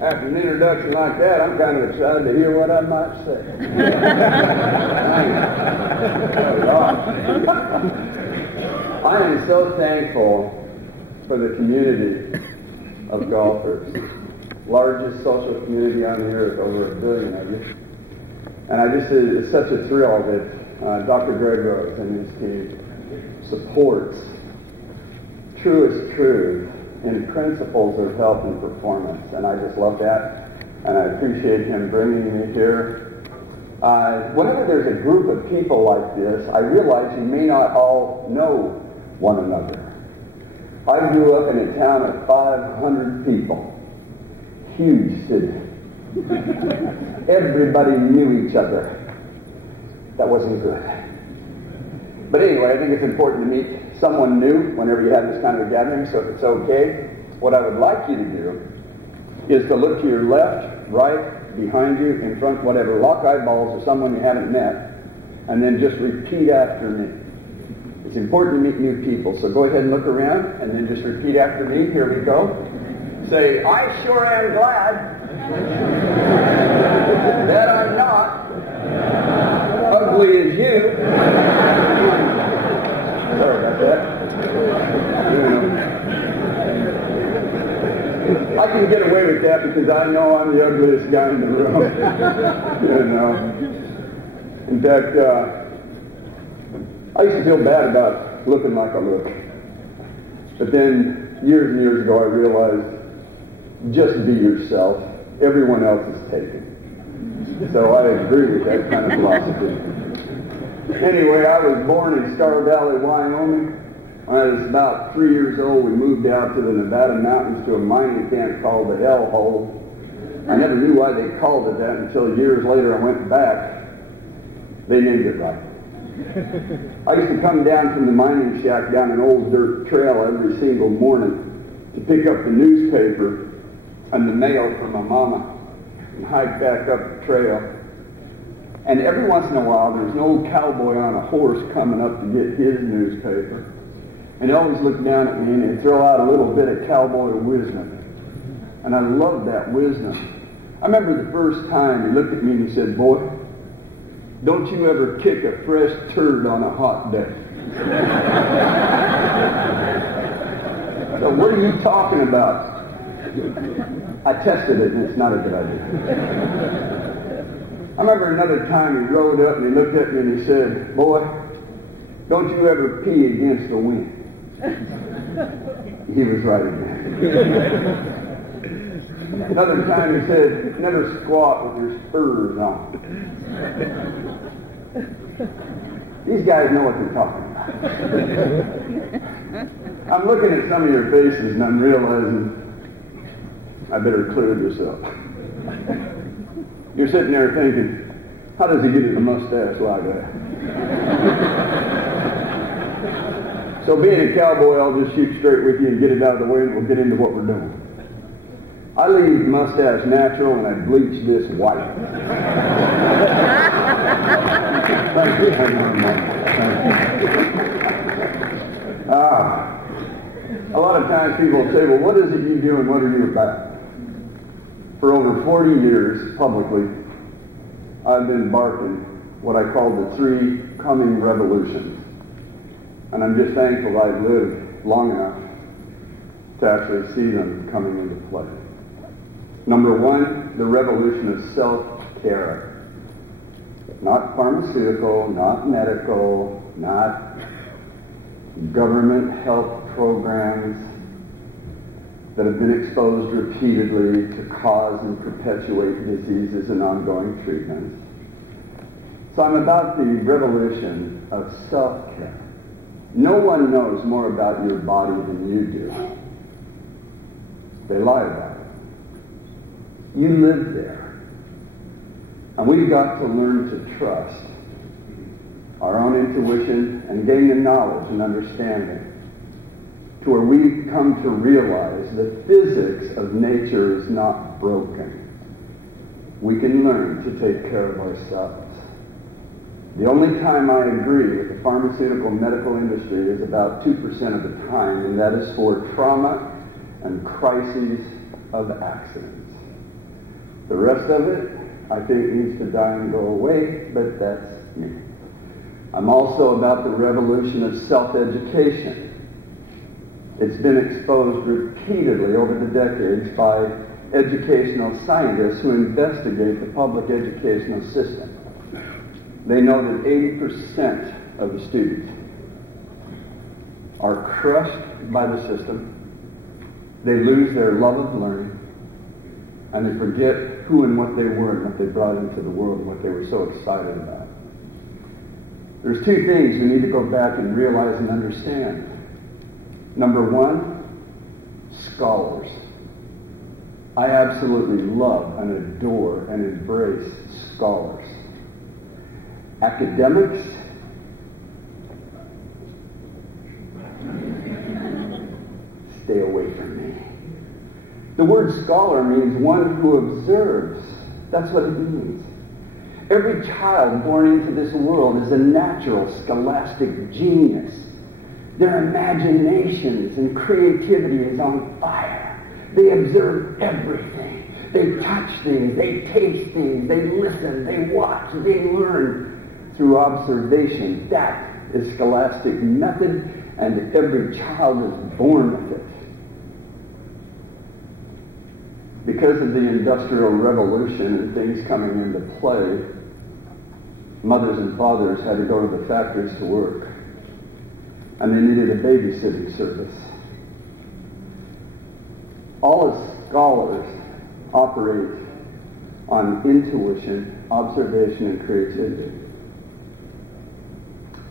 After an introduction like that, I'm kind of excited to hear what I might say. I am so thankful for the community of golfers. Largest social community on the earth, over 1 billion of you. And it's such a thrill that Dr. Greg Rose and his team supports truest truth in principles of health and performance. And I just love that. And I appreciate him bringing me here. Whenever there's a group of people like this, I realize you may not all know one another. I grew up in a town of 500 people. Huge city. Everybody knew each other. That wasn't good. But anyway, I think it's important to meet someone new whenever you have this kind of a gathering, so if it's okay, what I would like you to do is to look to your left, right, behind you, in front, whatever, lock eyeballs of someone you haven't met, and then just repeat after me. It's important to meet new people, so go ahead and look around, and then just repeat after me. Here we go. Say, I sure am glad that I'm not ugly as you. Sorry about that. I can get away with that because I know I'm the ugliest guy in the room. In fact, I used to feel bad about looking like I look. But then, years and years ago, I realized, just be yourself. Everyone else is taken. So I agree with that kind of philosophy. Anyway, I was born in Star Valley, Wyoming. When I was about 3 years old, we moved out to the Nevada mountains to a mining camp called the Hell Hole. I never knew why they called it that until years later I went back. They named it right. I used to come down from the mining shack down an old dirt trail every single morning to pick up the newspaper and the mail from my mama and hike back up the trail. And every once in a while, there's an old cowboy on a horse coming up to get his newspaper. And he'd always look down at me and he'd throw out a little bit of cowboy wisdom. And I loved that wisdom. I remember the first time he looked at me and he said, "Boy, don't you ever kick a fresh turd on a hot day." So what are you talking about? I tested it and it's not a good idea. I remember another time he rode up and he looked at me and he said, "Boy, don't you ever pee against the wind." He was right again. Another time he said, "Never squat with your spurs on." These guys know what they're talking about. I'm looking at some of your faces and I'm realizing I better clear this up. You're sitting there thinking, how does he get a mustache like that? So being a cowboy, I'll just shoot straight with you and get it out of the way and we'll get into what we're doing. I leave the mustache natural and I bleach this white. Thank you. A lot of times people will say, "Well, what is it you do and what are you about?" For over 40 years, publicly, I've been embarking what I call the 3 coming revolutions. And I'm just thankful I've lived long enough to actually see them coming into play. Number 1, the revolution of self-care. Not pharmaceutical, not medical, not government health programs that have been exposed repeatedly to cause and perpetuate diseases and ongoing treatments. So I'm about the revolution of self-care. No one knows more about your body than you do. They lie about it. You live there. And we've got to learn to trust our own intuition and gain the knowledge and understanding to where we come to realize the physics of nature is not broken. We can learn to take care of ourselves. The only time I agree with the pharmaceutical medical industry is about 2% of the time, and that is for trauma and crises of accidents. The rest of it, I think, needs to die and go away, but that's me. I'm also about the revolution of self-education. It's been exposed repeatedly over the decades by educational scientists who investigate the public educational system. They know that 80% of the students are crushed by the system. They lose their love of learning, and they forget who and what they were and what they brought into the world and what they were so excited about. There's two things we need to go back and realize and understand. Number one, scholars. I absolutely love and adore and embrace scholars. Academics, stay away from me. The word scholar means one who observes. That's what it means. Every child born into this world is a natural scholastic genius. Their imaginations and creativity is on fire. They observe everything. They touch things. They taste things. They listen. They watch. They learn through observation. That is scholastic method, and every child is born with it. Because of the Industrial Revolution and things coming into play, mothers and fathers had to go to the factories to work, and they needed a babysitting service. All scholars operate on intuition, observation, and creativity.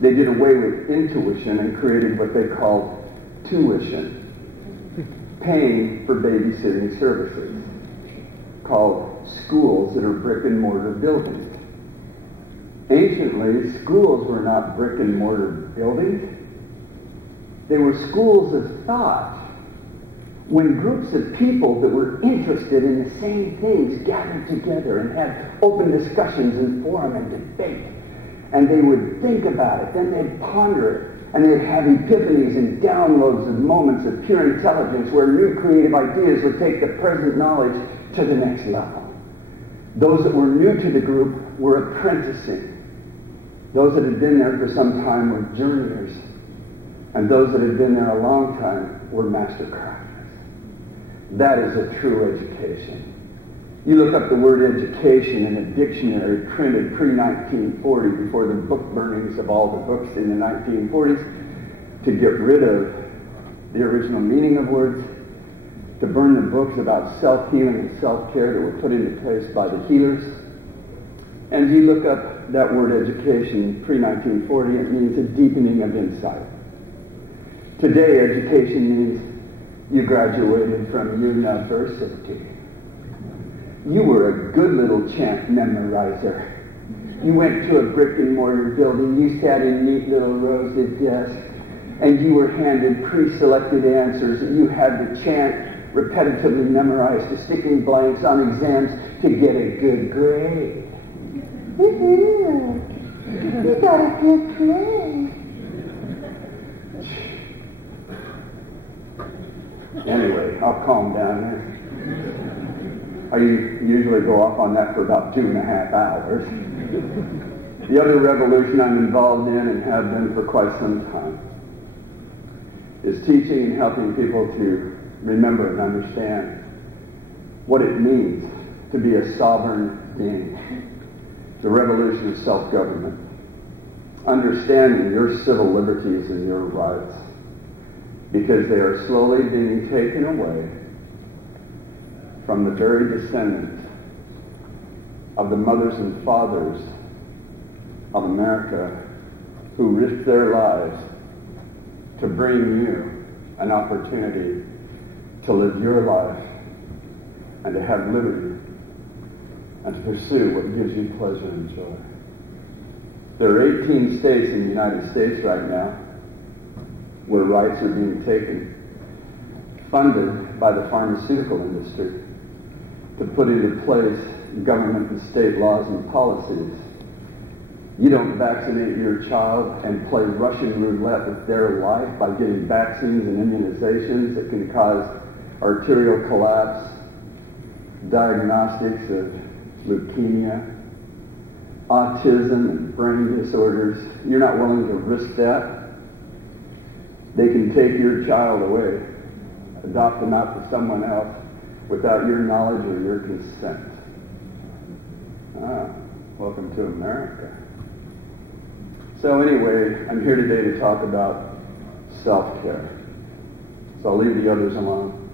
They did away with intuition and created what they called tuition, paying for babysitting services, called schools that are brick and mortar buildings. Anciently, schools were not brick and mortar buildings. They were schools of thought. When groups of people that were interested in the same things gathered together and had open discussions and forum and debate, and they would think about it, then they'd ponder it, and they'd have epiphanies and downloads of moments of pure intelligence where new creative ideas would take the present knowledge to the next level. Those that were new to the group were apprenticing. Those that had been there for some time were journeyers. And those that had been there a long time were master crafters. That is a true education. You look up the word education in a dictionary printed pre-1940, before the book burnings of all the books in the 1940s, to get rid of the original meaning of words, to burn the books about self-healing and self-care that were put into place by the healers. And you look up that word education pre-1940, it means a deepening of insight. Today, education means you graduated from university. You were a good little chant memorizer. You went to a brick and mortar building. You sat in neat little rows of desks, and you were handed pre-selected answers that you had to chant, repetitively memorize, to stick in blanks on exams to get a good grade. You got a good grade. Anyway, I'll calm down there. I usually go off on that for about 2.5 hours. The other revolution I'm involved in and have been for quite some time is teaching and helping people to remember and understand what it means to be a sovereign being. The revolution of self-government. Understanding your civil liberties and your rights, because they are slowly being taken away from the very descendants of the mothers and fathers of America who risked their lives to bring you an opportunity to live your life and to have liberty and to pursue what gives you pleasure and joy. There are 18 states in the United States right now where rights are being taken, funded by the pharmaceutical industry, to put into place government and state laws and policies. You don't vaccinate your child and play Russian roulette with their life by getting vaccines and immunizations that can cause arterial collapse, diagnostics of leukemia, autism, and brain disorders. You're not willing to risk that. They can take your child away, adopt them out to someone else without your knowledge or your consent. Welcome to America. So anyway, I'm here today to talk about self-care. So I'll leave the others alone.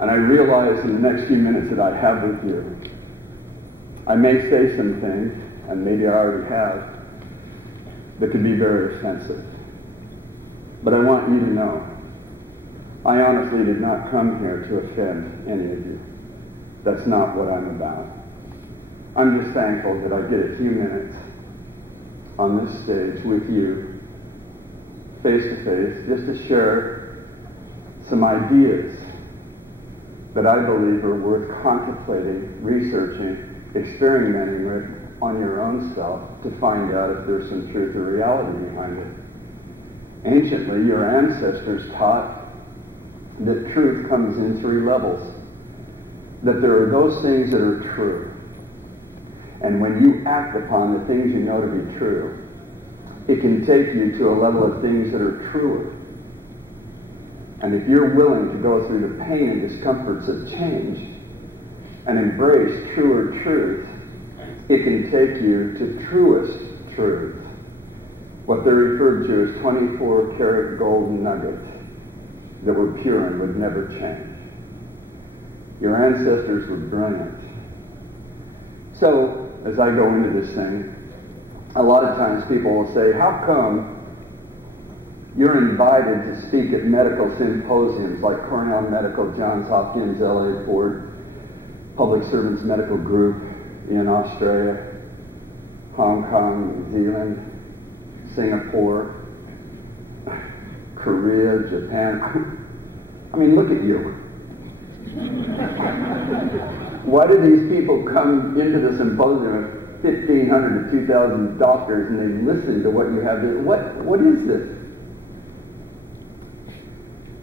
And I realize in the next few minutes that I have with you, I may say some things, and maybe I already have, that could be very offensive. But I want you to know, I honestly did not come here to offend any of you. That's not what I'm about. I'm just thankful that I get a few minutes on this stage with you, face to face, just to share some ideas that I believe are worth contemplating, researching, experimenting with on your own self to find out if there's some truth or reality behind it. Anciently, your ancestors taught that truth comes in three levels. That there are those things that are true. And when you act upon the things you know to be true, it can take you to a level of things that are truer. And if you're willing to go through the pain and discomforts of change and embrace truer truth, it can take you to truest truth. What they're referred to as 24-karat gold nuggets that were pure and would never change. Your ancestors were brilliant. So, as I go into this thing, a lot of times people will say, how come you're invited to speak at medical symposiums like Cornell Medical, Johns Hopkins, LA Ford, Public Servants Medical Group in Australia, Hong Kong, New Zealand, Singapore, Korea, Japan. I mean, look at you. Why do these people come into the symposium of 1,500 to 2,000 doctors and they listen to what you have to? What is this?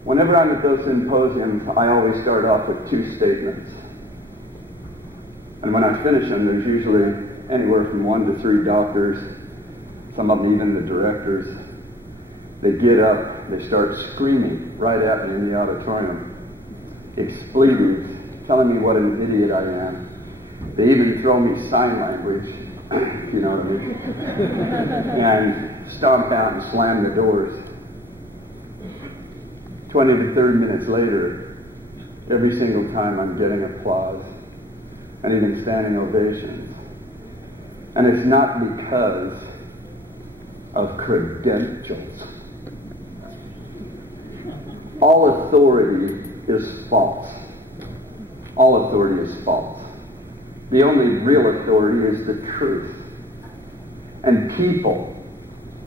Whenever I'm at those symposiums, I always start off with two statements. And when I finish them, there's usually anywhere from 1 to 3 doctors, some of them even the directors. They get up, they start screaming right at me in the auditorium. Expletives, telling me what an idiot I am. They even throw me sign language, if you know what I mean, and stomp out and slam the doors. 20 to 30 minutes later, every single time I'm getting applause and even standing ovations. And it's not because of credentials. All authority is false. All authority is false. The only real authority is the truth. And people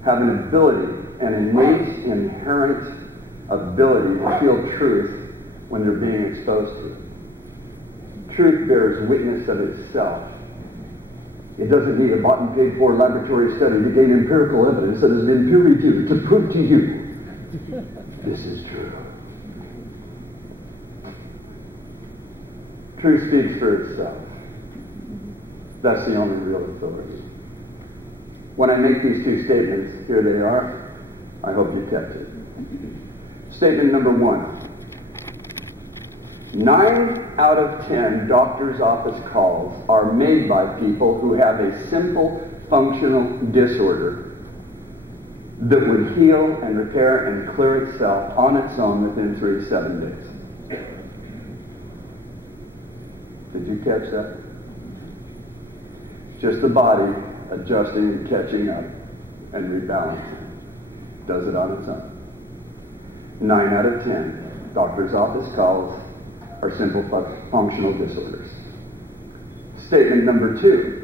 have an ability, an innate, inherent ability to feel truth when they're being exposed to it. Truth bears witness of itself. It doesn't need a bought and paid for laboratory study to gain empirical evidence that has been peer-reviewed to prove to you this is true. Truth speaks for itself. That's the only real authority. When I make these two statements, here they are. I hope you catch it. Statement number 1. 9 out of 10 doctor's office calls are made by people who have a simple functional disorder that would heal and repair and clear itself on its own within 3 to 7 days. Did you catch that? Just the body adjusting and catching up and rebalancing. Does it on its own. 9 out of 10 doctor's office calls are simple functional disorders. Statement number 2.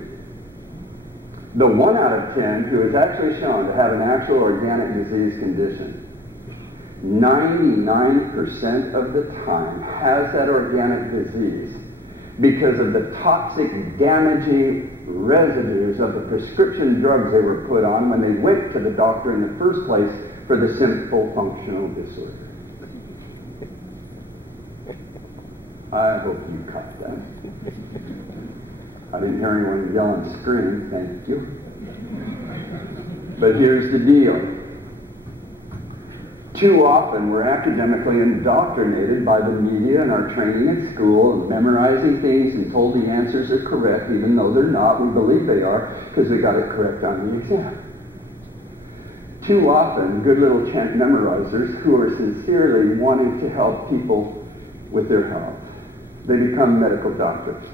The 1 out of 10 who is actually shown to have an actual organic disease condition, 99% of the time has that organic disease because of the toxic, damaging residues of the prescription drugs they were put on when they went to the doctor in the first place for the simple functional disorder. I hope you caught that. I didn't hear anyone yell and scream, thank you. But here's the deal. Too often we're academically indoctrinated by the media and our training at school, and memorizing things and told the answers are correct, even though they're not. We believe they are because we got it correct on the exam. Too often, good little chant memorizers who are sincerely wanting to help people with their health, they become medical doctors.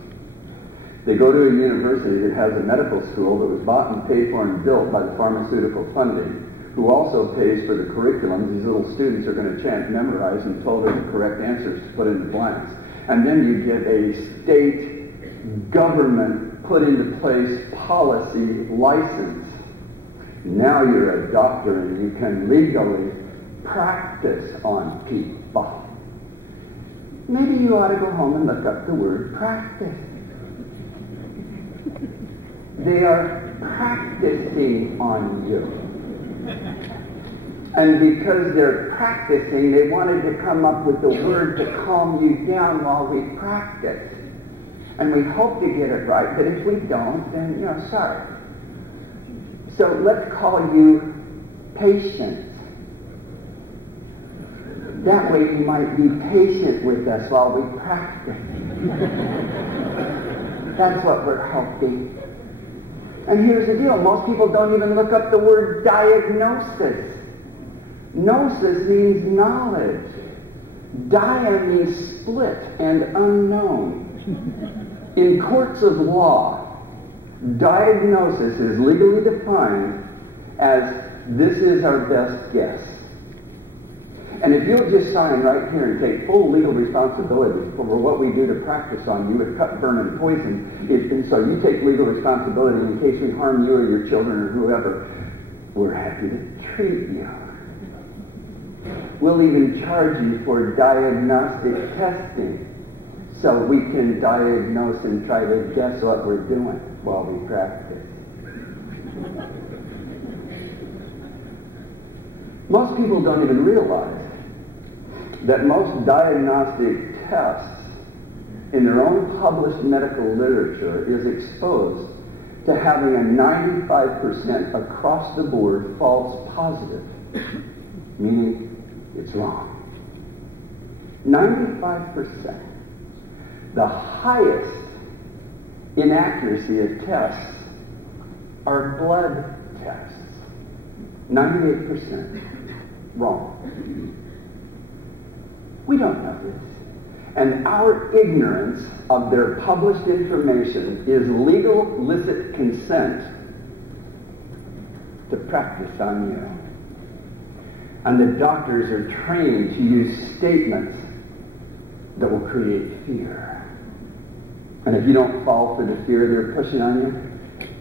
They go to a university that has a medical school that was bought and paid for and built by the pharmaceutical funding, who also pays for the curriculum. These little students are going to chant, memorize, and told them the correct answers to put in the blanks. And then you get a state government put into place policy license. Now you're a doctor and you can legally practice on people. Maybe you ought to go home and look up the word practice. They are practicing on you. And because they're practicing, they wanted to come up with a word to calm you down while we practice. And we hope to get it right, but if we don't, then, sorry. So let's call you patient. That way you might be patient with us while we practice. That's what we're hoping. And here's the deal. Most people don't even look up the word diagnosis. Gnosis means knowledge. Dia means split and unknown. In courts of law, diagnosis is legally defined as this is our best guess. And if you'll just sign right here and take full legal responsibility for what we do to practice on you with cut, burn, and poison, and so you take legal responsibility in case we harm you or your children or whoever, we're happy to treat you. We'll even charge you for diagnostic testing so we can diagnose and try to guess what we're doing while we practice. Most people don't even realize that most diagnostic tests in their own published medical literature is exposed to having a 95% across the board false positive, meaning it's wrong. 95%. The highest inaccuracy of tests are blood tests. 98% wrong. We don't know this. And our ignorance of their published information is legal, licit consent to practice on you. And the doctors are trained to use statements that will create fear. And if you don't fall for the fear they're pushing on you,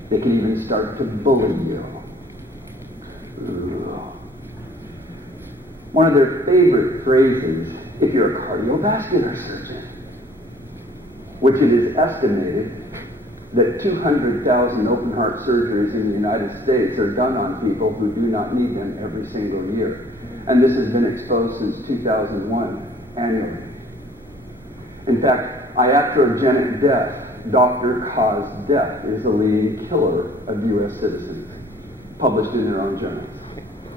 they can even start to bully you. Ooh. One of their favorite phrases, if you're a cardiovascular surgeon, which it is estimated that 200,000 open heart surgeries in the United States are done on people who do not need them every single year. And this has been exposed since 2001 annually. In fact, iatrogenic death, doctor-caused death, is the leading killer of U.S. citizens, published in their own journals.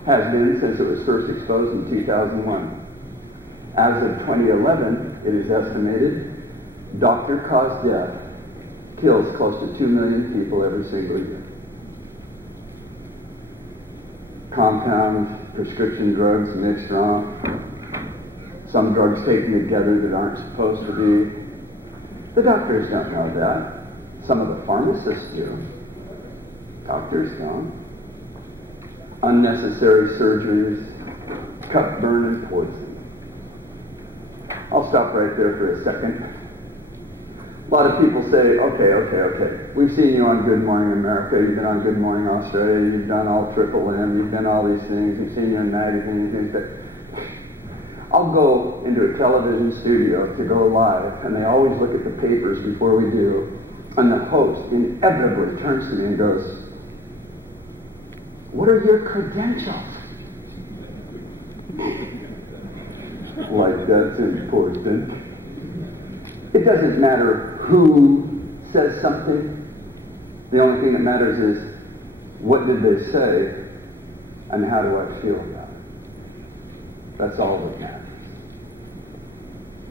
Has been since it was first exposed in 2001. As of 2011, it is estimated doctor-caused death kills close to 2 million people every single year. Compound prescription drugs mixed wrong. Some drugs taken together that aren't supposed to be. The doctors don't know that. Some of the pharmacists do. Doctors don't. Unnecessary surgeries, cut, burn, and poison. I'll stop right there for a second. A lot of people say, okay. We've seen you on Good Morning America. You've been on Good Morning Australia. You've done all Triple M. You've done all these things. We've seen you in magazines. I'll go into a television studio to go live, and they always look at the papers before we do, and the host inevitably turns to me and goes, "What are your credentials?" Like that's important. It doesn't matter who says something. The only thing that matters is, what did they say, and how do I feel about it? That's all that matters.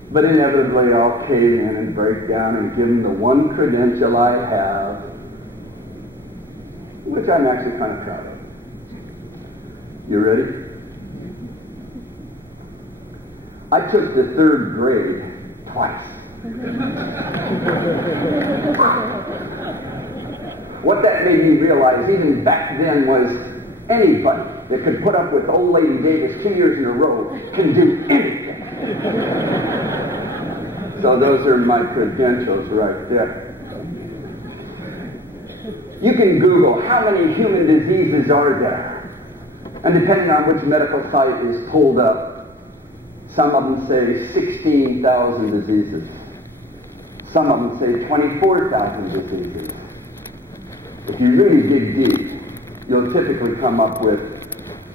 But inevitably, I'll cave in and break down and give them the one credential I have, which I'm actually kind of proud of. You ready? I took the 3rd grade twice. What that made me realize, even back then, was anybody that could put up with old lady Davis 2 years in a row can do anything. So those are my credentials right there. You can Google how many human diseases are there. And depending on which medical site is pulled up, some of them say 16,000 diseases. Some of them say 24,000 diseases. If you really dig deep, you'll typically come up with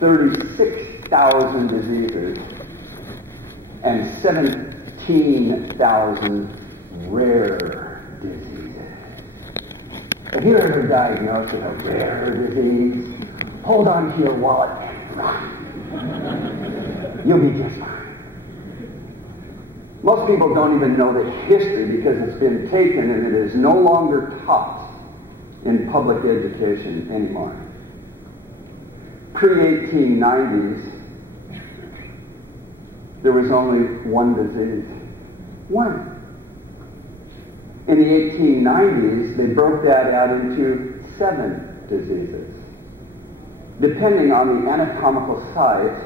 36,000 diseases and 17,000 rare diseases. If you're ever diagnosed with a rare disease, hold on to your wallet and run. You'll be just fine. Most people don't even know the history because it's been taken and it is no longer taught in public education anymore. Pre-1890s, there was only one disease. One. In the 1890s, they broke that out into 7 diseases, depending on the anatomical site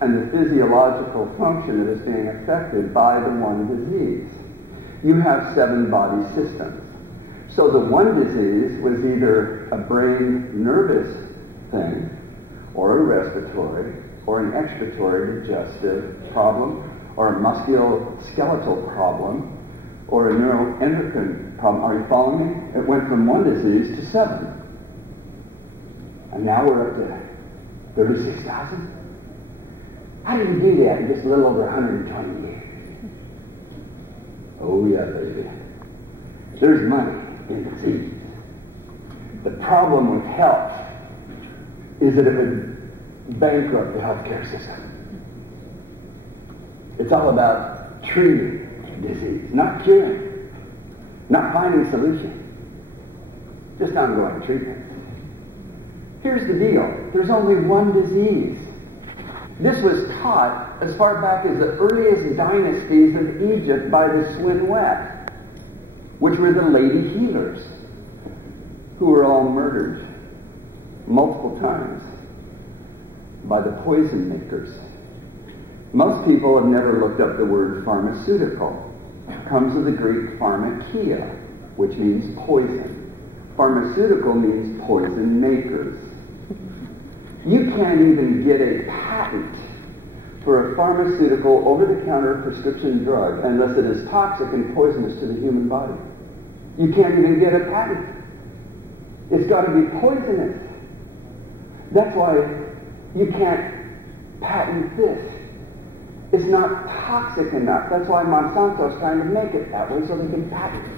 and the physiological function that is being affected by the one disease. You have 7 body systems. So the one disease was either a brain nervous thing, or a respiratory, or an excretory digestive problem, or a musculoskeletal problem, or a neuroendocrine problem. Are you following me? It went from one disease to 7. And now we're up to 36,000? How did we do that in just a little over 120 years? Oh yeah, baby. There's money in disease. The problem with health is that it would bankrupt the healthcare system. It's all about treating disease, not curing, not finding solutions, just ongoing treatment. Here's the deal. There's only one disease. This was taught as far back as the earliest dynasties of Egypt by the Swinwet, which were the lady healers, who were all murdered multiple times by the poison makers. Most people have never looked up the word pharmaceutical. It comes of the Greek pharmakia, which means poison. Pharmaceutical means poison makers. You can't even get a patent for a pharmaceutical over-the-counter prescription drug unless it is toxic and poisonous to the human body. You can't even get a patent. It's got to be poisonous. That's why you can't patent this. It's not toxic enough. That's why Monsanto's trying to make it that way so they can patent it.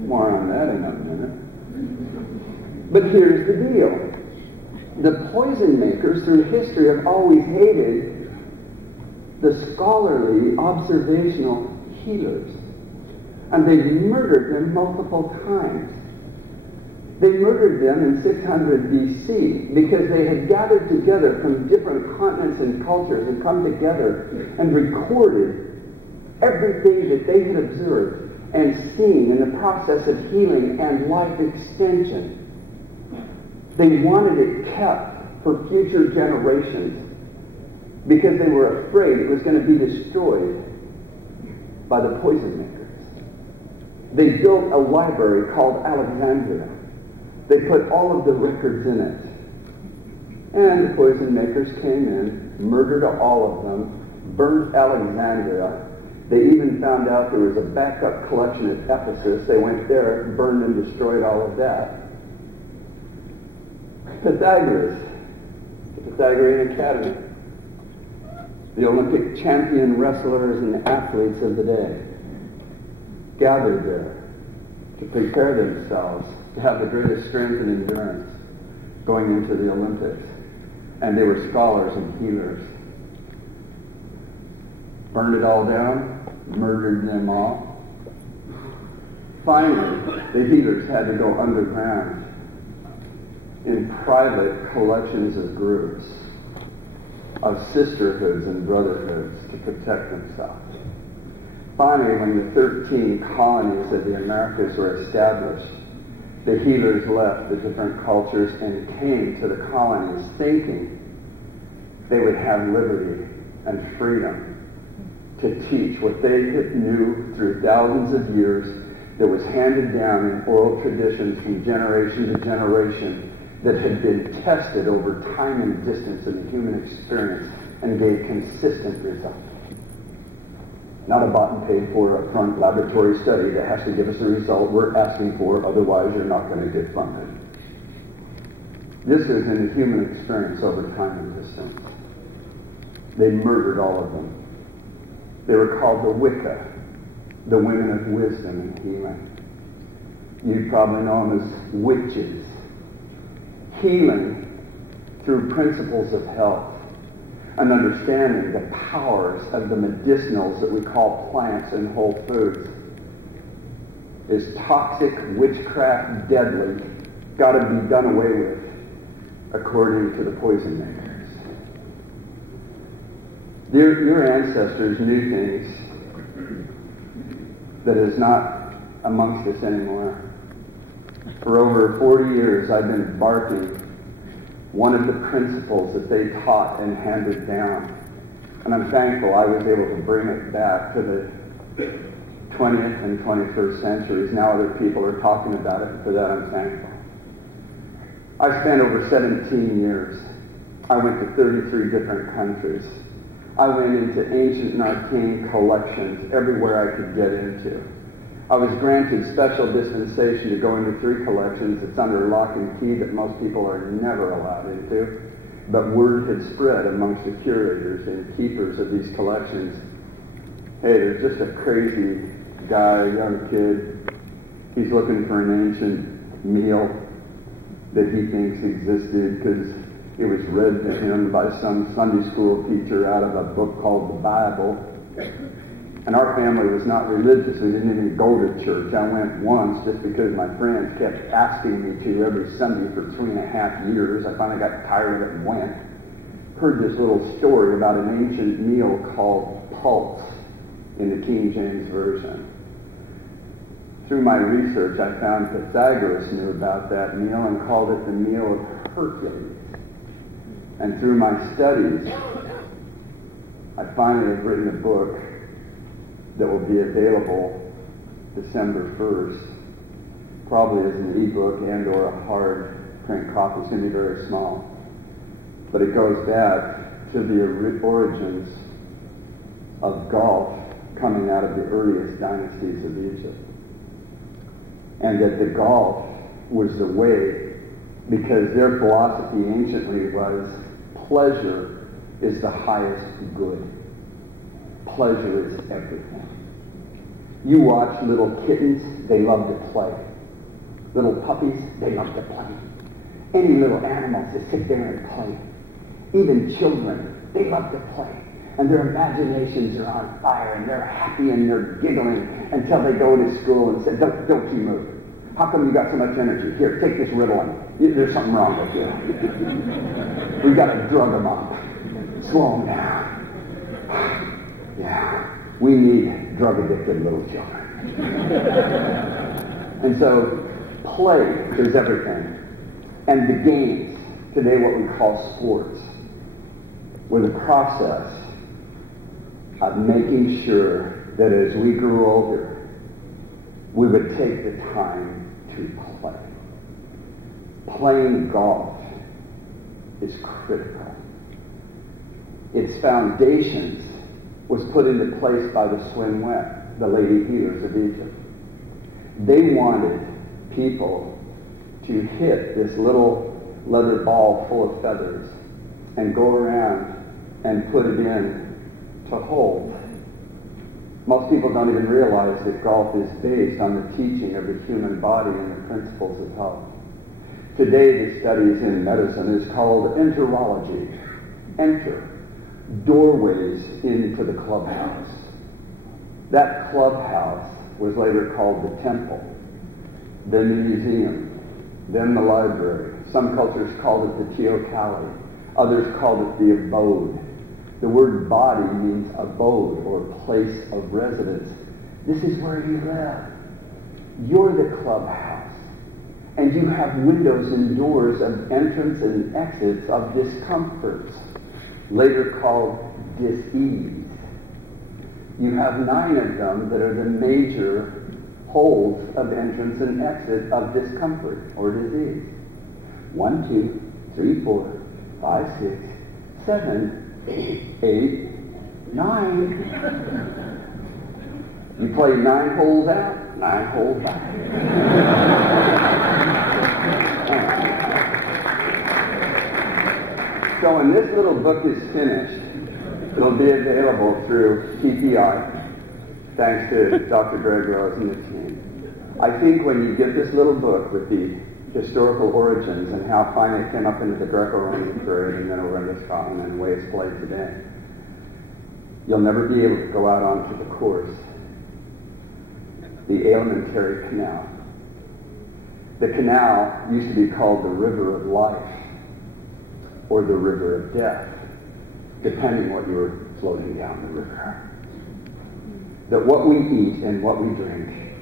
More on that in a minute. But here's the deal. The poison makers through history have always hated the scholarly, observational healers. And they've murdered them multiple times. They murdered them in 600 BC because they had gathered together from different continents and cultures and come together and recorded everything that they had observed and seen in the process of healing and life extension. They wanted it kept for future generations because they were afraid it was going to be destroyed by the poison makers. They built a library called Alexandria. They put all of the records in it. And the poison makers came in, murdered all of them, burnt Alexandria. They even found out there was a backup collection at Ephesus. They went there, burned and destroyed all of that. Pythagoras, the Pythagorean Academy. The Olympic champion wrestlers and athletes of the day gathered there to prepare themselves to have the greatest strength and endurance going into the Olympics. And they were scholars and healers. Burned it all down, murdered them all. Finally, the healers had to go underground in private collections of groups, of sisterhoods and brotherhoods to protect themselves. Finally, when the 13 colonies of the Americas were established, the healers left the different cultures and came to the colonies thinking they would have liberty and freedom to teach what they knew through thousands of years that was handed down in oral traditions from generation to generation that had been tested over time and distance in the human experience and gave consistent results. Not a bought and paid for upfront laboratory study that has to give us the result we're asking for, otherwise you're not going to get funded. This is in the human experience over time and distance. They murdered all of them. They were called the Wicca, the women of wisdom and healing. You probably know them as witches. Healing through principles of health and understanding the powers of the medicinals that we call plants and whole foods is toxic, witchcraft, deadly, got to be done away with according to the poison makers. Your ancestors knew things that is not amongst us anymore. For over 40 years, I've been barking one of the principles that they taught and handed down. And I'm thankful I was able to bring it back to the 20th and 21st centuries. Now other people are talking about it, and for that I'm thankful. I spent over 17 years. I went to 33 different countries. I went into ancient and arcane collections everywhere I could get into. I was granted special dispensation to go into 3 collections that's under lock and key that most people are never allowed into. But word had spread amongst the curators and keepers of these collections. Hey, there's just a crazy guy, a young kid. He's looking for an ancient meal that he thinks existed because it was read to him by some Sunday school teacher out of a book called the Bible. And our family was not religious. We didn't even go to church. I went once just because my friends kept asking me to every Sunday for 3.5 years. I finally got tired of it and went. Heard this little story about an ancient meal called pulse in the King James Version. Through my research, I found Pythagoras knew about that meal and called it the meal of Hercules. And through my studies, I finally have written a book that will be available December 1st, probably as an ebook and or a hard print copy. It's going to be very small. But it goes back to the origins of golf coming out of the earliest dynasties of Egypt. And that the golf was the way, because their philosophy anciently was pleasure is the highest good. Pleasure is everything. You watch little kittens, they love to play. Little puppies, they love to play. Any little animals that sit there and play. Even children, they love to play. And their imaginations are on fire, and they're happy and they're giggling until they go to school and say, don't you move. How come you got so much energy? Here, take this Ritalin. There's something wrong with you. We've got to drug them up. Slow them down. Yeah, we need drug-addicted little children. And so, play is everything. And the games, today what we call sports, were the process of making sure that as we grew older, we would take the time to play. Playing golf is critical. Its foundations was put into place by the Swinwet, the lady healers of Egypt. They wanted people to hit this little leather ball full of feathers and go around and put it in to hold. Most people don't even realize that golf is based on the teaching of the human body and the principles of health. Today, the studies in medicine is called enterology. Enter. Doorways into the clubhouse. That clubhouse was later called the temple, then the museum, then the library. Some cultures called it the teocalli. Others called it the abode. The word body means abode or place of residence. This is where you live. You're the clubhouse. And you have windows and doors of entrance and exits of discomforts, later called dis-ease. You have 9 of them that are the major holes of entrance and exit of discomfort or disease. 1, 2, 3, 4, 5, 6, 7, 8, 9. You play 9 holes out, 9 holes back. So when this little book is finished, it'll be available through TPI, thanks to Dr. Greg Rose and the team. I think when you get this little book with the historical origins and how finally it came up into the Greco-Roman period and then over into Scotland and the way it's played today, you'll never be able to go out onto the course. The alimentary canal. The canal used to be called the river of life or the river of death, depending what you were floating down the river. That what we eat and what we drink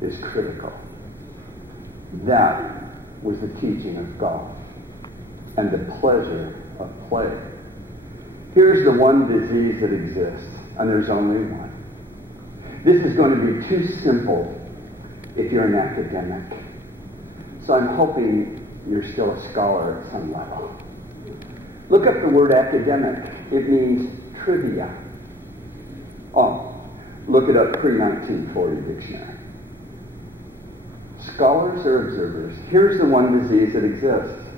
is critical. That was the teaching of golf and the pleasure of play. Here's the one disease that exists, and there's only one. This is going to be too simple if you're an academic. So I'm hoping you're still a scholar at some level. Look up the word academic. It means trivia. Oh, look it up pre-1940 dictionary. Scholars or observers. Here's the one disease that exists.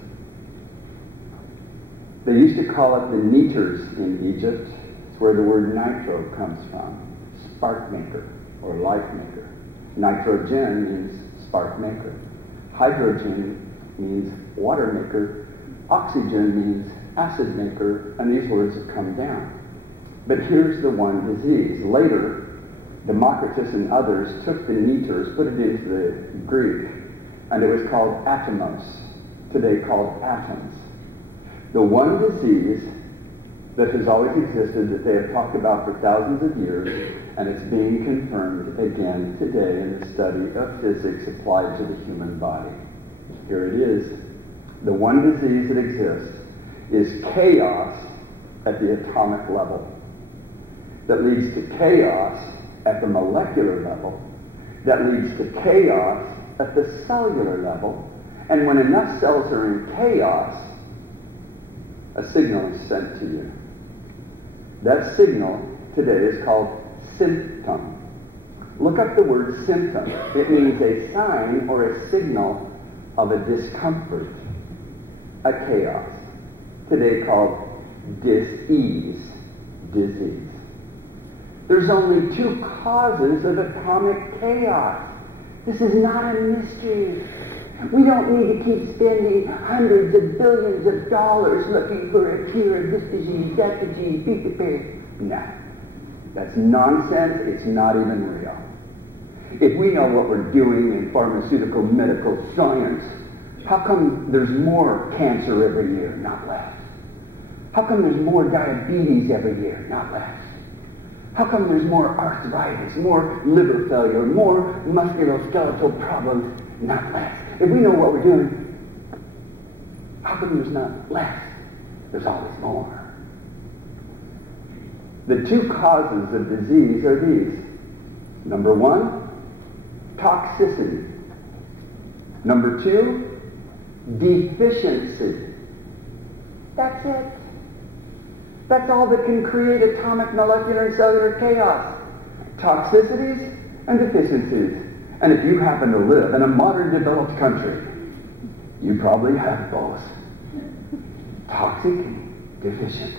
They used to call it the neaters in Egypt. It's where the word nitro comes from. Spark maker or life maker. Nitrogen means spark maker. Hydrogen means water maker. Oxygen means acid maker, and these words have come down. But here's the one disease. Later, Democritus and others took the neaters, put it into the Greek, and it was called atomos, today called atoms. The one disease that has always existed, that they have talked about for thousands of years, and it's being confirmed again today in the study of physics applied to the human body. Here it is. The one disease that exists is chaos at the atomic level, that leads to chaos at the molecular level, that leads to chaos at the cellular level, and when enough cells are in chaos, a signal is sent to you. That signal today is called symptom. Look up the word symptom. It means a sign or a signal of a discomfort, a chaos, today called dis-ease, disease. There's only 2 causes of atomic chaos. This is not a mystery. We don't need to keep spending hundreds of billions of dollars looking for a cure of this disease, that disease, No. That's nonsense. It's not even real. If we know what we're doing in pharmaceutical medical science, how come there's more cancer every year, not less? How come there's more diabetes every year, not less? How come there's more arthritis, more liver failure, more musculoskeletal problems, not less? If we know what we're doing, how come there's not less? There's always more. The 2 causes of disease are these. Number 1, toxicity. Number 2, deficiency. That's it. That's all that can create atomic, molecular, and cellular chaos. Toxicities and deficiencies. And if you happen to live in a modern developed country, you probably have both. Toxic, deficient.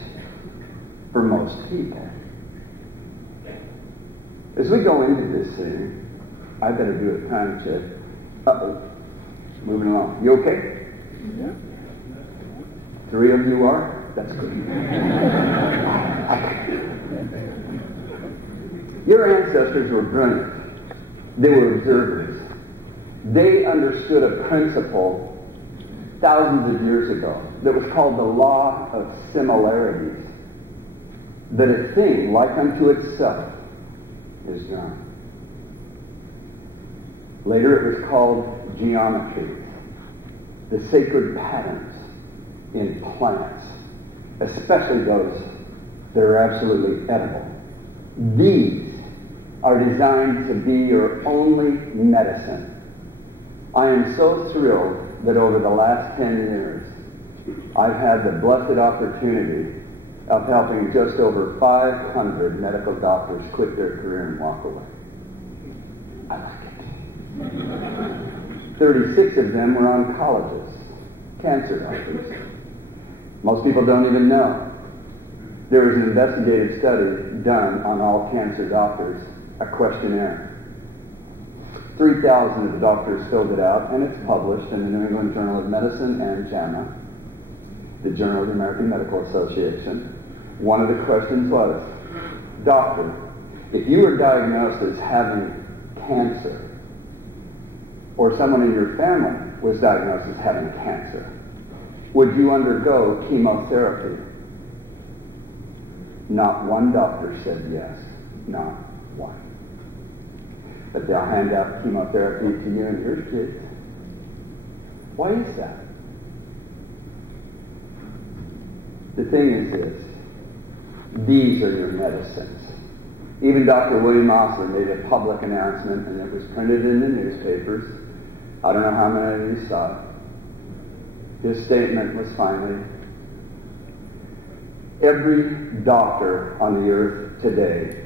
For most people. As we go into this thing, I better do a time check. Uh-oh. Moving along. You okay? Yeah. 3 of you are? That's good. Your ancestors were brilliant. They were observers. They understood a principle thousands of years ago that was called the law of similarities. That a thing like unto itself is drawn. Later it was called geometry. The sacred patterns in plants, especially those that are absolutely edible. These are designed to be your only medicine. I am so thrilled that over the last 10 years, I've had the blessed opportunity of helping just over 500 medical doctors quit their career and walk away. I like it. 36 of them were oncologists, cancer doctors. Most people don't even know. There was an investigative study done on all cancer doctors, a questionnaire. 3,000 of the doctors filled it out, and it's published in the New England Journal of Medicine and JAMA, the Journal of the American Medical Association. One of the questions was, doctor, if you were diagnosed as having cancer, or someone in your family was diagnosed as having cancer, would you undergo chemotherapy? Not one doctor said yes. Not one. But they'll hand out chemotherapy to you and your kids. Why is that? The thing is this. These are your medicines. Even Dr. William Osler made a public announcement, and it was printed in the newspapers. I don't know how many of you saw it. His statement was finally, every doctor on the earth today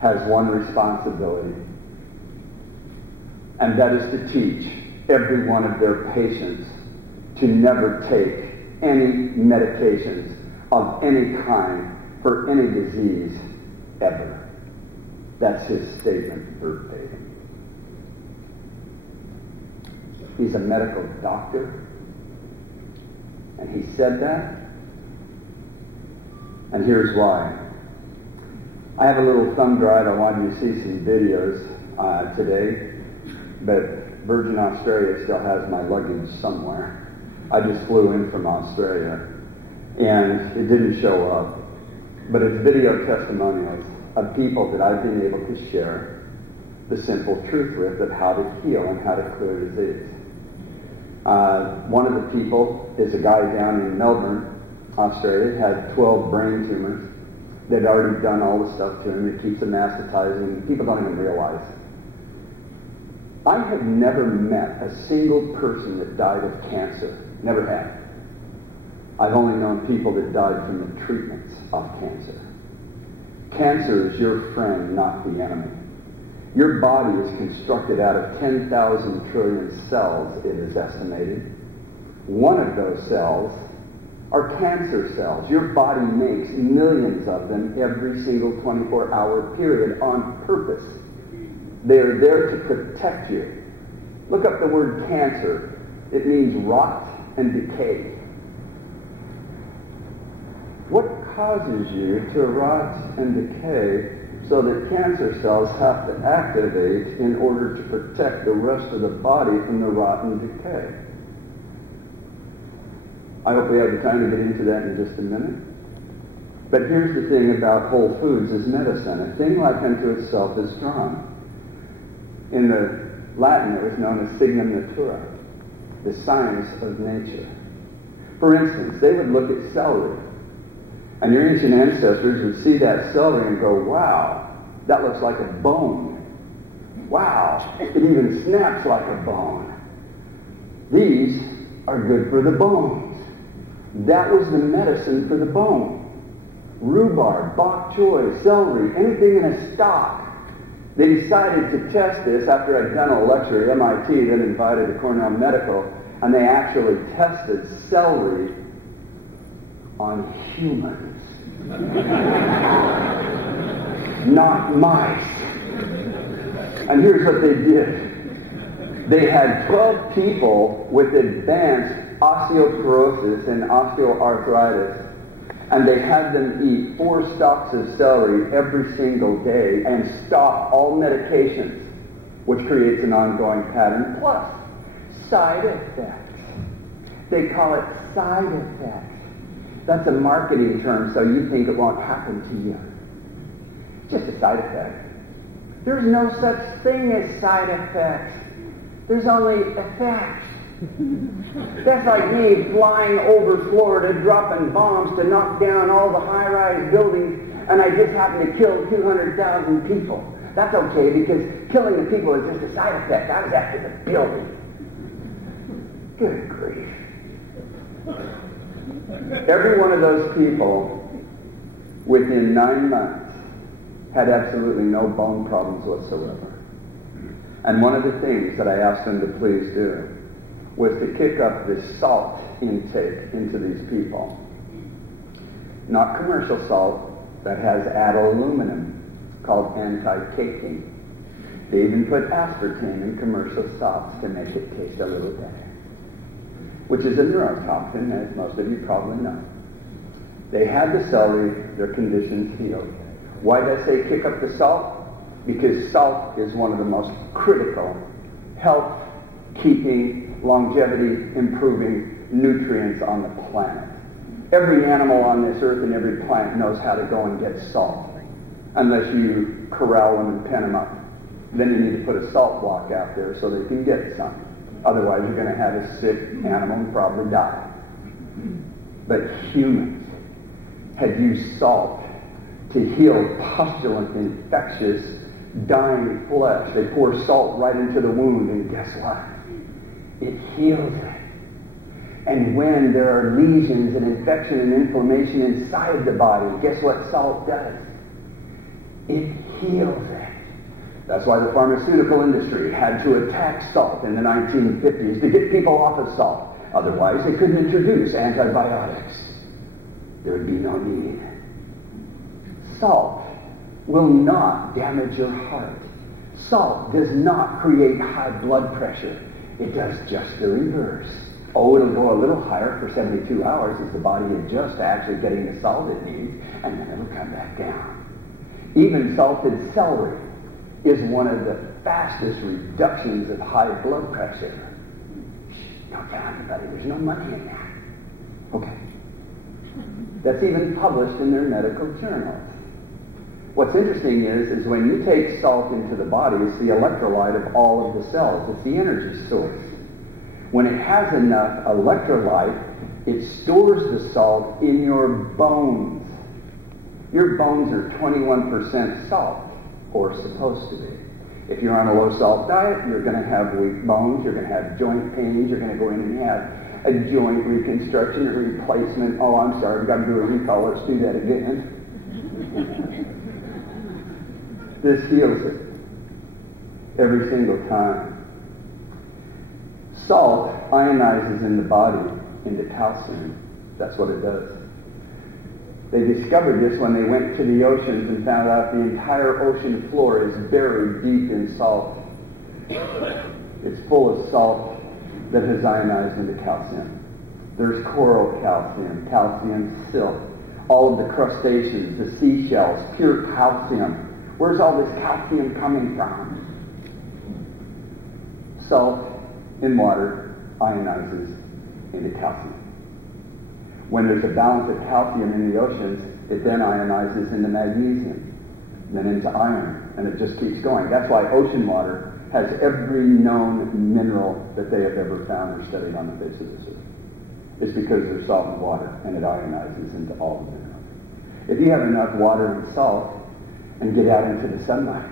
has one responsibility, and that is to teach every one of their patients to never take any medications of any kind for any disease ever. That's his statement verbatim. He's a medical doctor, and he said that, and here's why. I have a little thumb drive. I want you to see some videos today, but Virgin Australia still has my luggage somewhere. I just flew in from Australia, and it didn't show up, but it's video testimonials of people that I've been able to share the simple truth with of how to heal and how to clear disease. One of the people is a guy down in Melbourne, Australia, had 12 brain tumors. They'd already done all the stuff to him. It keeps him anesthetizing. People don't even realize it. I have never met a single person that died of cancer. Never have. I've only known people that died from the treatments of cancer. Cancer is your friend, not the enemy. Your body is constructed out of 10,000 trillion cells, it is estimated. One of those cells are cancer cells. Your body makes millions of them every single 24-hour period on purpose. They are there to protect you. Look up the word cancer. It means rot and decay. What causes you to rot and decay so that cancer cells have to activate in order to protect the rest of the body from the rot and decay? I hope we have the time to get into that in just a minute. But here's the thing about whole foods as medicine. A thing like unto itself is strong. In the Latin, it was known as signum natura, the science of nature. For instance, they would look at celery, and your ancient ancestors would see that celery and go, wow, that looks like a bone. Wow, it even snaps like a bone. These are good for the bones. That was the medicine for the bone. Rhubarb, bok choy, celery, anything in a stock. They decided to test this after I'd done a lecture at MIT, then invited to Cornell Medical, and they actually tested celery on humans. Not mice. And here's what they did. They had 12 people with advanced osteoporosis and osteoarthritis, and they had them eat 4 stalks of celery every single day and stop all medications, which creates an ongoing pattern, plus side effects. They call it side effects. That's a marketing term, so you think it won't happen to you. Just a side effect. There's no such thing as side effects. There's only effects. That's like me flying over Florida, dropping bombs to knock down all the high-rise buildings, and I just happen to kill 200,000 people. That's okay, because killing the people is just a side effect. I was after the building. Good grief. Every one of those people, within 9 months, had absolutely no bone problems whatsoever. And one of the things that I asked them to please do was to kick up this salt intake into these people. Not commercial salt that has added aluminum, called anti-caking. They even put aspartame in commercial salts to make it taste a little better, which is a neurotoxin, as most of you probably know. They had the celery, their conditions healed. Why did I say kick up the salt? Because salt is one of the most critical health-keeping, longevity-improving nutrients on the planet. Every animal on this earth and every plant knows how to go and get salt, unless you corral them and pen them up. Then you need to put a salt block out there so they can get some. Otherwise, you're going to have a sick animal and probably die. But humans had used salt to heal pustulent, infectious, dying flesh. They pour salt right into the wound, and guess what? It heals it. And when there are lesions and infection and inflammation inside the body, guess what salt does? It heals it. That's why the pharmaceutical industry had to attack salt in the 1950s to get people off of salt. Otherwise, they couldn't introduce antibiotics. There would be no need. Salt will not damage your heart. Salt does not create high blood pressure. It does just the reverse. Oh, it'll go a little higher for 72 hours as the body adjusts to actually getting the salt it needs, and then it'll come back down. Even salted celery is one of the fastest reductions of high blood pressure. Shh, don't tell anybody. There's no money in that. Okay. That's even published in their medical journals. What's interesting is when you take salt into the body, it's the electrolyte of all of the cells. It's the energy source. When it has enough electrolyte, it stores the salt in your bones. Your bones are 21% salt, or supposed to be. If you're on a low-salt diet, you're going to have weak bones, you're going to have joint pains, you're going to go in and have a joint reconstruction, a replacement. Oh, I'm sorry, we've got to do a recall. Let's do that again. This heals it every single time. Salt ionizes in the body into calcium. That's what it does. They discovered this when they went to the oceans and found out the entire ocean floor is buried deep in salt. It's full of salt that has ionized into calcium. There's coral calcium, calcium silt, all of the crustaceans, the seashells, pure calcium. Where's all this calcium coming from? Salt in water ionizes into calcium. When there's a balance of calcium in the oceans, it then ionizes into magnesium, then into iron, and it just keeps going. That's why ocean water has every known mineral that they have ever found or studied on the face of this earth. It's because there's salt in water, and it ionizes into all the minerals. If you have enough water and salt, and get out into the sunlight,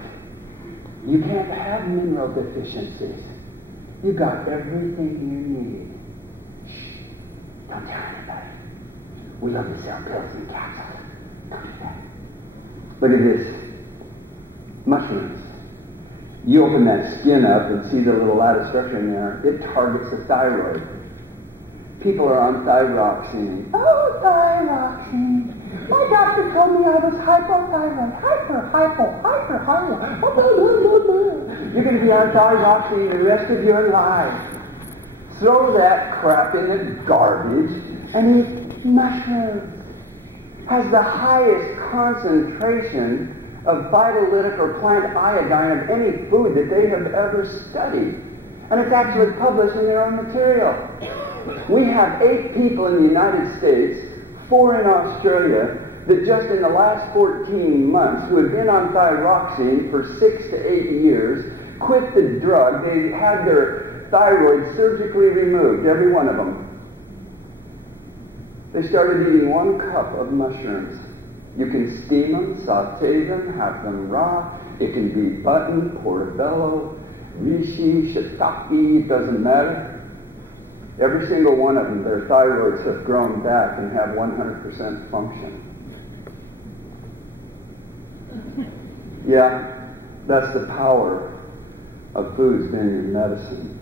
you can't have mineral deficiencies. You got everything you need. Shh, don't tell anybody. We love to sell pills and capsules. Don't do that. Look at this. Mushrooms. You open that skin up and see the little lattice structure in there. It targets the thyroid. People are on thyroxine. Oh, thyroxine. My doctor told me I was hypothyroid. Hyper. You're going to be on thyroxine the rest of your life. Throw that crap in the garbage and eat mushrooms. Has the highest concentration of phytolytic or plant iodine of any food that they have ever studied. And it's actually published in their own material. We have 8 people in the United States, 4 in Australia, that just in the last 14 months, who have been on thyroxine for 6 to 8 years, quit the drug. They had their thyroid surgically removed, every one of them. They started eating 1 cup of mushrooms. You can steam them, saute them, have them raw. It can be button, portobello, reishi, shiitake, it doesn't matter. Every single one of them, their thyroids have grown back and have 100% function. Yeah, that's the power of foods being in medicine.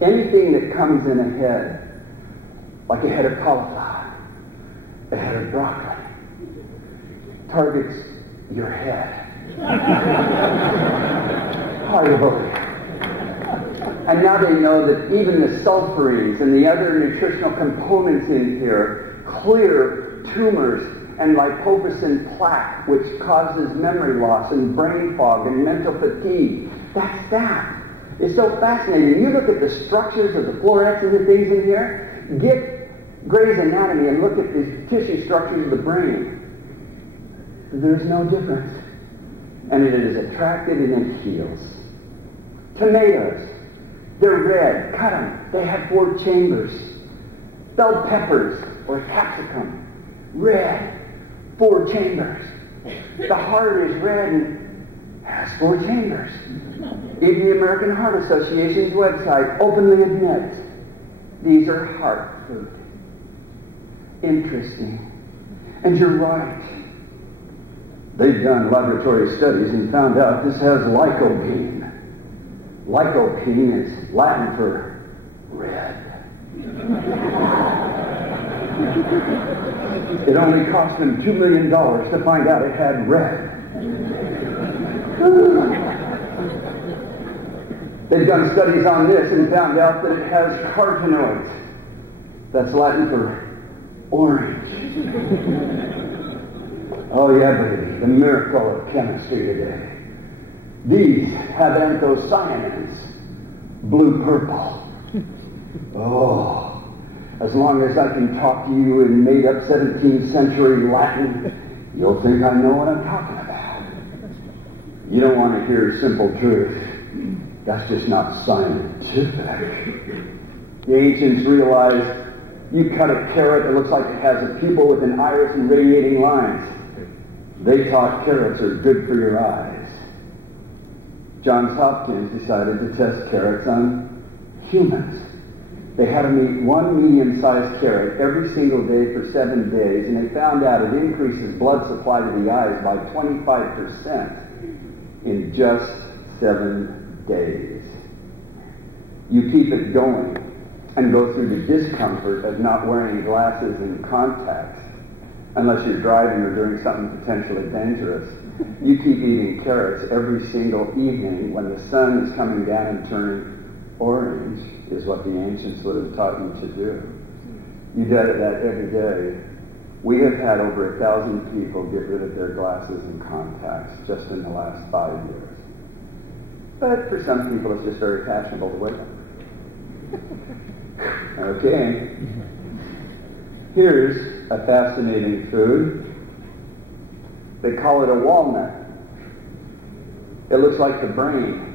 Anything that comes in a head, like a head of cauliflower, a head of broccoli, targets your head. Hallelujah. And now they know that even the sulfurines and the other nutritional components in here clear tumors and lipofuscin plaque, which causes memory loss and brain fog and mental fatigue. That's that. It's so fascinating. You look at the structures of the florets and the things in here, get Gray's Anatomy and look at the tissue structures of the brain. There's no difference. And it is attractive and it heals. Tomatoes, they're red. Cut them. They have 4 chambers. Bell peppers or capsicum, red, 4 chambers. The heart is red and has 4 chambers. Even the American Heart Association's website openly admits these are heart food. Interesting. And you're right. They've done laboratory studies and found out this has lycopene. Lycopene is Latin for red. It only cost them $2 million to find out it had red. They've done studies on this and found out that it has carotenoids. That's Latin for orange. Oh yeah, baby, the miracle of chemistry today. These have anthocyanins, blue-purple. Oh, as long as I can talk to you in made-up 17th century Latin, you'll think I know what I'm talking about. You don't want to hear simple truth. That's just not scientific. The ancients realized you cut a carrot, it looks like it has a pupil with an iris and radiating lines. They taught carrots are good for your eyes. Johns Hopkins decided to test carrots on humans. They had them eat 1 medium-sized carrot every single day for 7 days, and they found out it increases blood supply to the eyes by 25% in just 7 days. You keep it going and go through the discomfort of not wearing glasses and contacts, unless you're driving or doing something potentially dangerous. You keep eating carrots every single evening when the sun is coming down and turning orange, is what the ancients would have taught you to do. You did that every day. We have had over 1,000 people get rid of their glasses and contacts just in the last 5 years. But for some people, it's just very fashionable to wear them. Okay. Here's a fascinating food. They call it a walnut. It looks like the brain.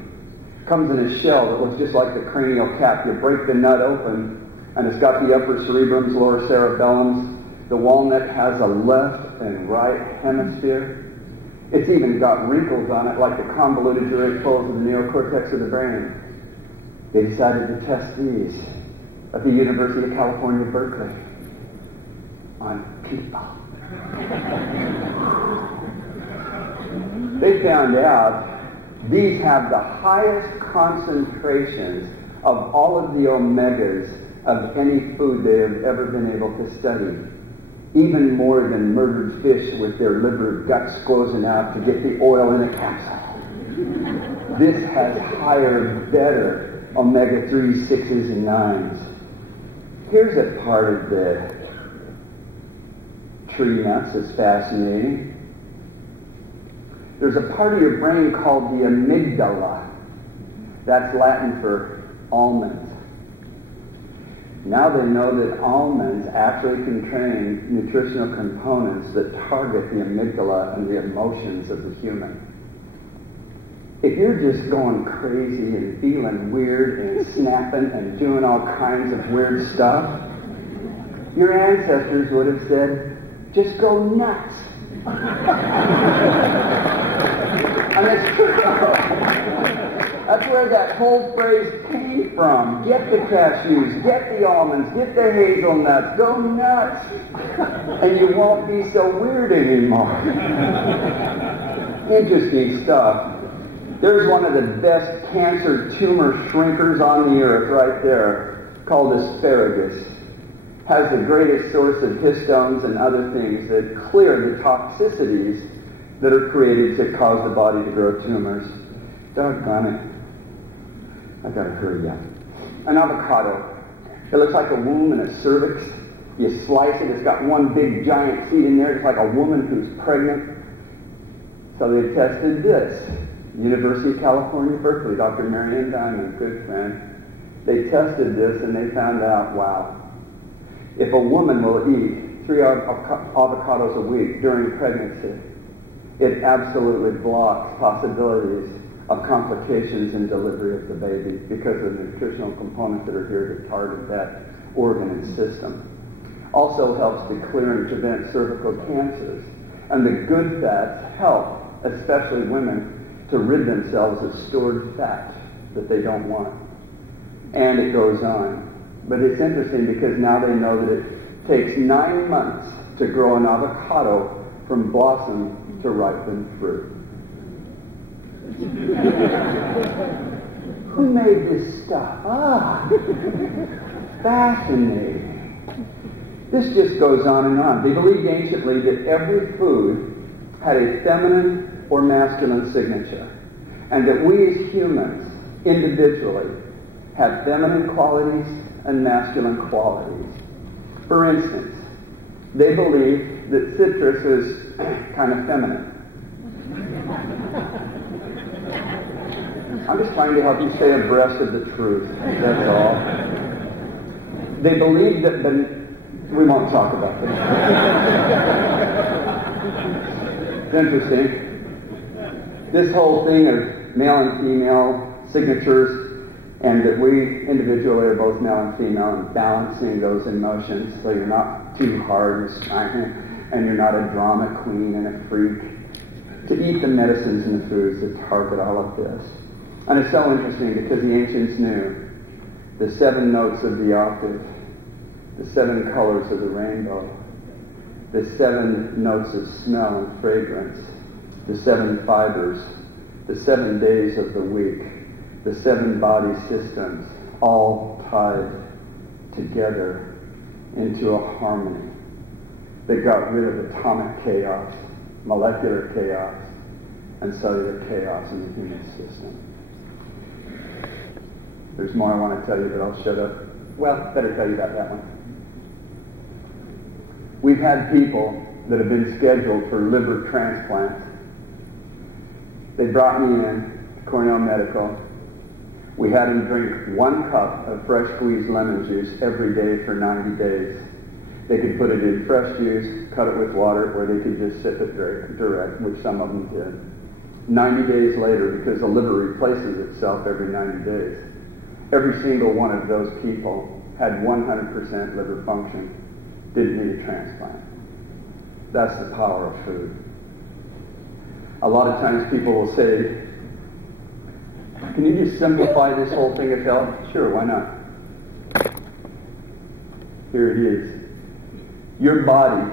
Comes in a shell that looks just like the cranial cap. You break the nut open, and it's got the upper cerebrums, lower cerebellums. The walnut has a left and right hemisphere. It's even got wrinkles on it like the convoluted direct folds of the neocortex of the brain. They decided to test these at the University of California, Berkeley, on people. They found out these have the highest concentrations of all of the omegas of any food they have ever been able to study. Even more than murdered fish with their liver guts squozen out to get the oil in a capsule. This has higher, better omega-3, 6s, and 9s. Here's a part of the tree nuts that's fascinating. There's a part of your brain called the amygdala. That's Latin for almonds. Now they know that almonds actually contain nutritional components that target the amygdala and the emotions of the human. If you're just going crazy and feeling weird and snapping and doing all kinds of weird stuff, your ancestors would have said, just go nuts. And it's true. That's where that whole phrase came from. Get the cashews, get the almonds, get the hazelnuts, go nuts. And you won't be so weird anymore. Interesting stuff. There's one of the best cancer tumor shrinkers on the earth right there, called asparagus. Has the greatest source of histones and other things that clear the toxicities that are created to cause the body to grow tumors. Doggone it. I gotta hurry up. An avocado. It looks like a womb and a cervix. You slice it, it's got one big giant seed in there. It's like a woman who's pregnant. So they tested this. University of California, Berkeley, Dr. Marianne Diamond, good friend. They tested this and they found out, wow, if a woman will eat 3 avocados a week during pregnancy, it absolutely blocks possibilities of complications in delivery of the baby because of the nutritional components that are here to target that organ and system. Also helps to clear and prevent cervical cancers. And the good fats help, especially women, to rid themselves of stored fat that they don't want. And it goes on. But it's interesting because now they know that it takes 9 months to grow an avocado from blossom to ripen fruit. Who made this stuff? Fascinating. This just goes on and on. They believed anciently that every food had a feminine or masculine signature, and that we as humans, individually, have feminine qualities and masculine qualities. For instance, they believed that citrus is kind of feminine. I'm just trying to help you stay abreast of the truth, that's all. They believed that we won't talk about that. It's interesting. This whole thing of male and female signatures, and that we individually are both male and female, and balancing those emotions so you're not too hard and you're not a drama queen and a freak. To eat the medicines and the foods that target all of this. And it's so interesting because the ancients knew the 7 notes of the octave, the 7 colors of the rainbow, the 7 notes of smell and fragrance, the 7 fibers, the 7 days of the week, the 7 body systems, all tied together into a harmony that got rid of atomic chaos, molecular chaos, and cellular chaos in the human system. There's more I want to tell you, but I'll shut up. Well, better tell you about that one. We've had people that have been scheduled for liver transplants. They brought me in to Cornell Medical. We had them drink 1 cup of fresh squeezed lemon juice every day for 90 days. They could put it in fresh juice, cut it with water, or they could just sip it direct, which some of them did. 90 days later, because the liver replaces itself every 90 days, every single one of those people had 100% liver function, didn't need a transplant. That's the power of food. A lot of times people will say, can you just simplify this whole thing of health? Sure, why not? Here it is. Your body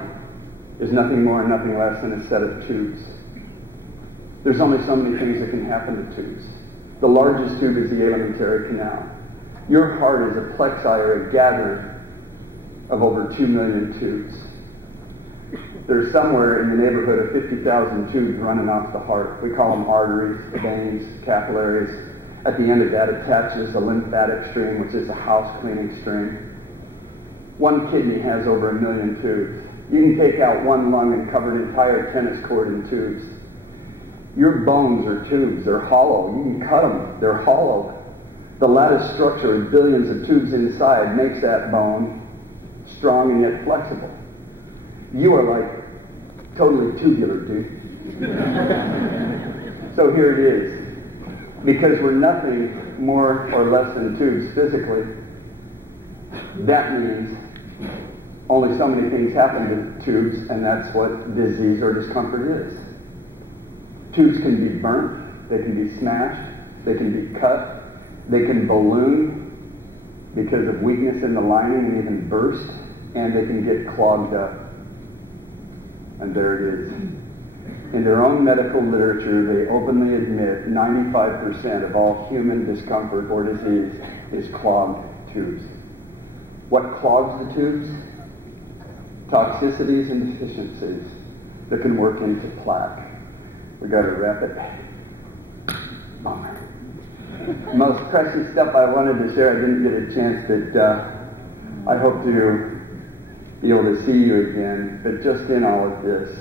is nothing more and nothing less than a set of tubes. There's only so many things that can happen to tubes. The largest tube is the alimentary canal. Your heart is a plexi, or a gathering of over 2 million tubes. There's somewhere in the neighborhood of 50,000 tubes running off the heart. We call them arteries, veins, capillaries. At the end of that attaches a lymphatic stream, which is a house-cleaning stream. One kidney has over 1 million tubes. You can take out one lung and cover an entire tennis court in tubes. Your bones are tubes. They're hollow. You can cut them. They're hollow. The lattice structure with billions of tubes inside makes that bone strong and yet flexible. You are like totally tubular, dude. So here it is. Because we're nothing more or less than tubes physically, that means only so many things happen to tubes, and that's what disease or discomfort is. Tubes can be burnt, they can be smashed, they can be cut, they can balloon because of weakness in the lining and even burst, and they can get clogged up. And there it is. In their own medical literature, they openly admit 95% of all human discomfort or disease is clogged tubes. What clogs the tubes? Toxicities and deficiencies that can work into plaque. We got to wrap it. Bummer. Most precious stuff I wanted to share, I didn't get a chance, but I hope to be able to see you again. But just in all of this,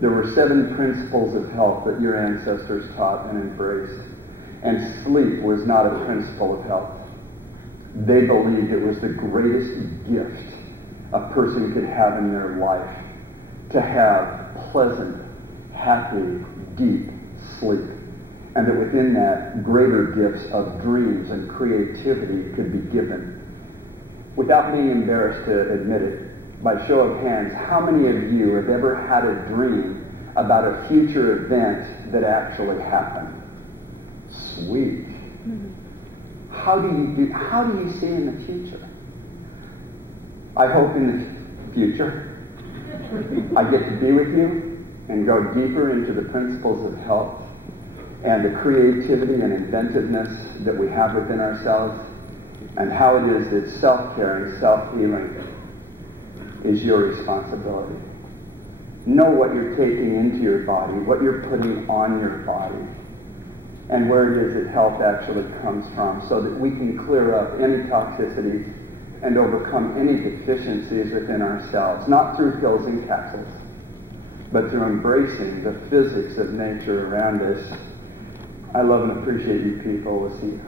there were 7 principles of health that your ancestors taught and embraced. And sleep was not a principle of health. They believed it was the greatest gift a person could have in their life, to have pleasant, happy, deep sleep. And that within that, greater gifts of dreams and creativity could be given. Without being embarrassed to admit it, by show of hands, how many of you have ever had a dream about a future event that actually happened? Sweet. How do you see in the future? I hope in the future I get to be with you and go deeper into the principles of health and the creativity and inventiveness that we have within ourselves, and how it is that self-care and self-healing is your responsibility. Know what you're taking into your body, what you're putting on your body, and where it is that health actually comes from, so that we can clear up any toxicity and overcome any deficiencies within ourselves, not through pills and capsules, but through embracing the physics of nature around us. I love and appreciate you people. We'll see you.